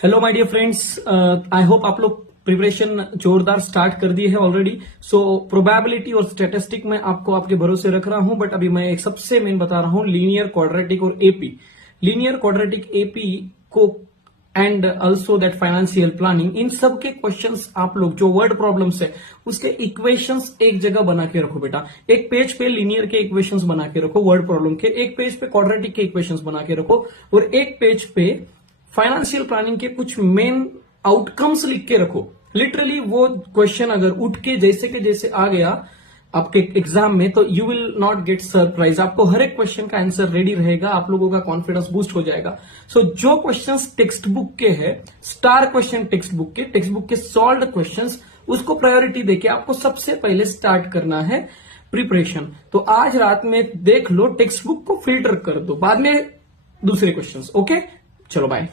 Hello my dear friends, I hope आप लोग preparation जोरदार स्टार्ट कर दी है ऑलरेडी। सो प्रोबेबिलिटी और स्टैटिस्टिक में आपको आपके भरोसे रख रहा हूं, बट अभी मैं एक सबसे मेन बता रहा हूं, लीनियर क्वाड्रेटिक और एपी। लीनियर क्वाड्रेटिक एपी को and also that financial planning, इन सब के क्वेश्चंस आप लोग जो वर्ड प्रॉब्लम्स है उसके इक्वेशंस एक जगह बना के रखो बेटा। एक पेज पे लीनियर के इक्वेशंस बना के रखो वर्ड प्रॉब्लम के, एक पेज पे क्वाड्रेटिक के इक्वेशंस बना के रखो, और एक पेज पे फाइनेंशियल प्लानिंग के कुछ मेन आउटकम्स लिख के रखो। लिटरली वो क्वेश्चन अगर उठ के जैसे के जैसे आ गया आपके एग्जाम में, तो you will not get surprise. आपको हर एक क्वेश्चन का आंसर रेडी रहेगा, आप लोगों का कॉन्फिडेंस बूस्ट हो जाएगा। सो जो क्वेश्चंस टेक्स्ट बुक के है, स्टार क्वेश्चन टेक्स्ट बुक के सॉल्व्ड क्वेश्चंस, उसको प्रायोरिटी देके आपको सबसे पहले स्टार्ट करना है प्रिपरेशन। तो आज रात में देख लो, टेक्स्ट बुक को फिल्टर कर दो, बाद में दूसरे क्वेश्चंस। ओके, चलो बाय।